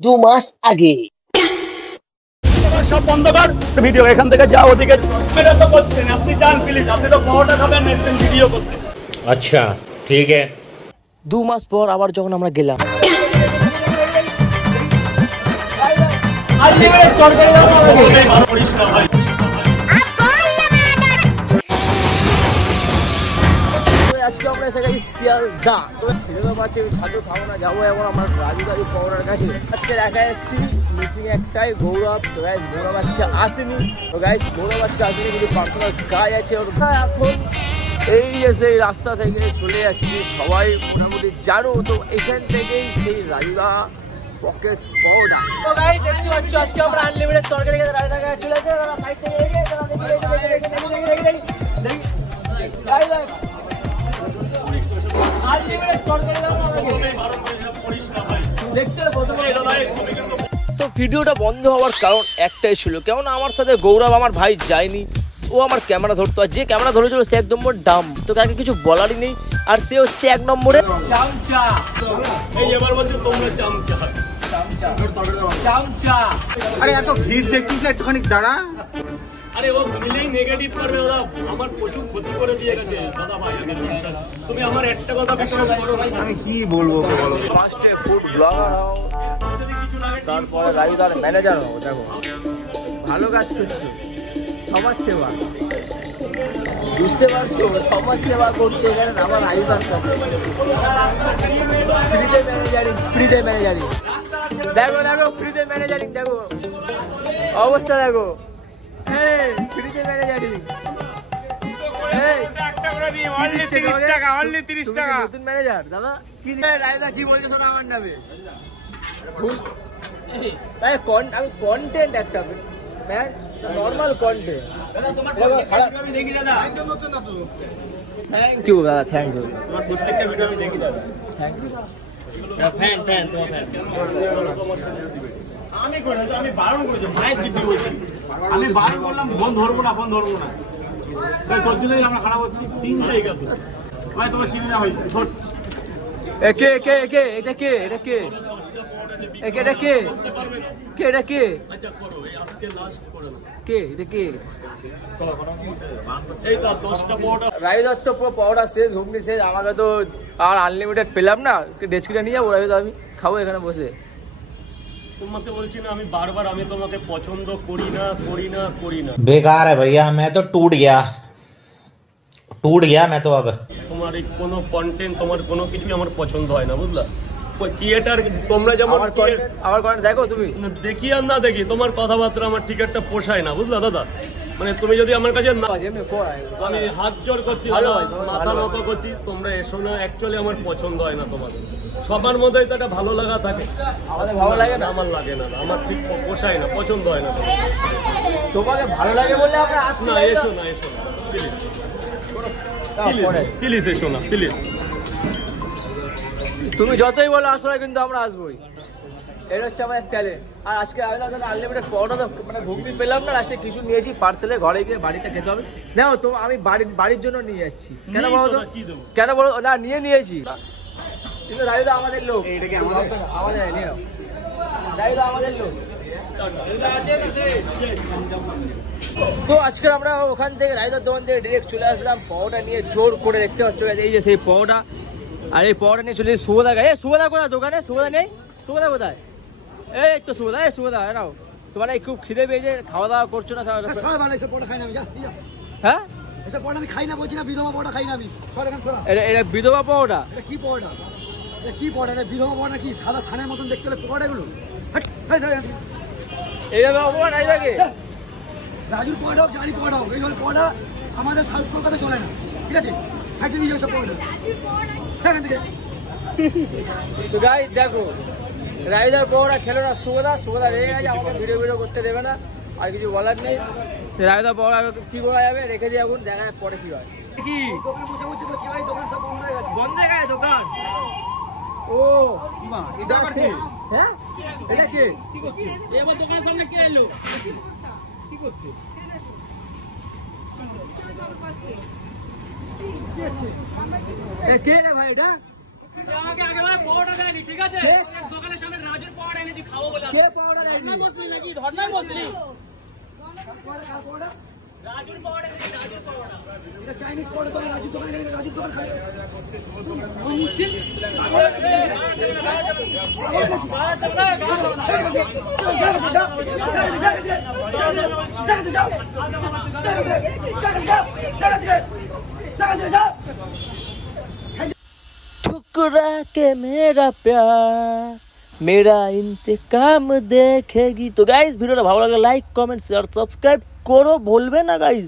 2 মাস আগে। সব বন্ধ কর ভিডিও, এখান থেকে যাও ওদিকে। এটা তো করছেন আপনি, যান প্লিজ, আপনি তো পাওয়াটা খাবেন নেক্সট ভিডিও করতে। আচ্ছা ঠিক আছে। 2 মাস পর আবার যখন আমরা গেলাম, আজকে আমরা এসে গেছি শিয়ালদা। তো সেটা পাচ্ছি ছাতু খাবো না, যাবো এখন আমার রাজুদারি পাউডার কাছে। আজকে দেখা এসেছি মিসিং একটাই গৌরব। তো গাইস গৌরব আজকে আসেনি, তো গাইস গৌরব আজকে আসেনি, কিন্তু পার্সোনাল কাজ আছে ওর। এখন এই যে সেই রাস্তা থেকে চলে যাচ্ছি, সবাই মোটামুটি জানো। তো এখান থেকেই সেই রাজুদা পকেট পাউডার। তো গাইস দেখতে পাচ্ছ আজকে আমরা আনলিমিটেড তরকারি খেতে রাজুদা কাছে চলে এসেছি। তারা সাইড থেকে দেখি তো ভিডিওটা বন্ধ হওয়ার কারণ একটাই ছিল, কেমন আমার সাথে গৌরব আমার ভাই যায়নি, ও আমার ক্যামেরা ধরতো, আর যে ক্যামেরা ধরেছিল সে 1 নম্বর ডাম। তো কাকে কিছু বলারই নেই, আর সে হচ্ছে 1 নম্বরে চামচা। এই এবার বলছি তোমরা চামচা চামচা। আরে এত ভিড় দেখছিস না, একটুখানি দাঁড়া। আরে ও মিলেই নেগেটিভ করবে, ওরা আমার প্রচুর ক্ষতি করে দিয়ে গেছে দাদা ভাই। তুমি আমার একটা কথা বিশ্বাস করো না, আমি কি বলবো বলো। ফার্স্টে ফুড ব্লগার হও, তারপরে রাজুদার ম্যানেজার হও। দেখো ভালো কাজ করছে, সমাজ সেবা, বুঝতে পারছো? সমাজ সেবা করছে এখানে আমার রাজুদার সাথে। ফ্রিতে ম্যানেজারিং, ফ্রিতে ম্যানেজারিং। দেখো দেখো ফ্রিতে ম্যানেজারিং, দেখো অবস্থা দেখো। ফ্রিতে ম্যানেজারিং, নতুন ম্যানেজার দাদা। রাজুদা কি বলছে শোনো আমার নামে। আমি কন্টেন্ট একটা নর্মাল কন্টেন্ট। থ্যাংক ইউ দাদা, থ্যাংক ইউ। আমি বারণ করেছি, মায়ের দিব্যি বলছি, আমি বারণ করলাম ফোন ধরবো না, ফোন ধরবো না। তোর জন্যই আমরা খারাপ হচ্ছি। ভাই তোমার চিনি না ভাই। কে কে কে এটা কে, এটা কে, এটা কে, কে এটা কে, কে এটা কে? রাজু দত্ত পাউডার শেষ, ঘুগনি শেষ, আমাকে তো আর আনলিমিটেড পেলাম না। ডেস্কিটা নিয়ে যাবো রাজু, আমি খাবো এখানে বসে। তোমাকে বলছি না আমি বারবার, আমি তোমাকে পছন্দ করি না করি না করি না। बेकार है भैया, मैं तो टूट गया मैं तो अब। তোমার এই কোনো কন্টেন্ট, তোমার কোনো কিছুই আমার পছন্দ হয় না, বুঝলা? ক্রিয়েটার তোমরা যেমন আমার কন্টেন্ট দেখো তুমি, দেখি আর না দেখি, তোমার কথাবার্তা আমার ঠিক একটা পোষায় না, বুঝলা দাদা? মানে তুমি যদি আমার কাছে না, আমি হাত জোর করছি, মাথা নত করছি, তোমরা এসো না। অ্যাকচুয়ালি আমার পছন্দ হয় না তোমাদের। সবার মধ্যেই তো একটা ভালো লাগা থাকে, আমাদের ভালো লাগে না। আমার লাগে না, আমার ঠিক পোষায় না, পছন্দ হয় না। তোমাকে ভালো লাগে বলে আমরা আসছি না, এসো না, এসো না প্লিজ, প্লিজ এসো না প্লিজ। তুমি যতই বলো আসো না, কিন্তু আমরা আসবোই। এটা হচ্ছে আমাদের ট্যালেন্ট। আর আজকে আনলিমিটেড পাউডার মানে ঘুগনি পেলাম না, লাস্টে কিছু নিয়েছি পার্সেলে, ঘরে গিয়ে বাড়িতে খেতে হবে। দেখো তো আমি বাড়ির জন্য নিয়ে যাচ্ছি। কেন বলো তো, কেন বলো না? নিয়েছি, কিন্তু রাজুদা আমাদের লোক, আমাদের রাজুদা আমাদের লোক। তো আজকে আমরা ওখান থেকে রাজুদার দোকান থেকে ডিরেক্ট চলে আসলাম পাউডার নিয়ে, জোর করে। দেখতে পাচ্ছ এই যে সেই পাউডার, আর এই পাউডার নিয়ে চলে সুভদা গায়ে। সুভদা কোথায় দোকানে? সুভদা নেই? সুভদা কোথায়? এই তো সুভদা, সুভদা নাও। তোমার খুব খিদে পেয়েছে, খাওয়া দাওয়া করছো না? হ্যাঁ এসব পাউডার আমি খাই না, বলছি না বিধবা পাউডার খাই না আমি। এটা বিধবা পাউডার? এটা কি পাউডার? এটা কি পাউডার? বিধবা পাউডার কি সাদা থানের মতন দেখতে হলে পাউডার গুলো? এইভাবে অপমান রাজুদাকে? রাজুর পাউডার হোক, জানি পাউডার হোক, এই হল পাউডার আমাদের সাউথ কলকাতা চলে না, ঠিক আছে? সাইডে নিয়ে যাও সব পাউডার সেখান থেকে। তো গাইস দেখো রাজুদার পাউডার খেলো না সুভদা রেগে গেছে, আমাকে ভিডিও করতে দেবে না। আর কিছু বলার নেই, রাজুদা পাউডার কি করা যাবে, রেখে দিয়ে এখন দেখা যায় পরে কি হয়। কি দোকান মোছামুছি করছি ভাই, দোকান সব বন্ধ হয়ে গেছে। বন্ধ হয়ে গেছে দোকান? ও মা, এটা আবার কি? হ্যাঁ এটা কি? কি করছে? এবার দোকানের সামনে কে এলো? কি করছে? কে রে ভাই এটা? আমাকে আগে পাউডার দেয়নি, ঠিক আছে? দোকানের সামনে রাজুর পাউডার এনেছি, খাবো চাইনিজ পাউডার তো রাজুর দোকানে গেলে রাজুর দোকান খায় ওই মুশকিল ठुकरा के मेरा प्यार मेरा इंतकाम देखेगी। तो गाइस ভিডিওটা ভালো লাগলে লাইক কমেন্ট শেয়ার সাবস্ক্রাইব করো ভুলবে না গাইস।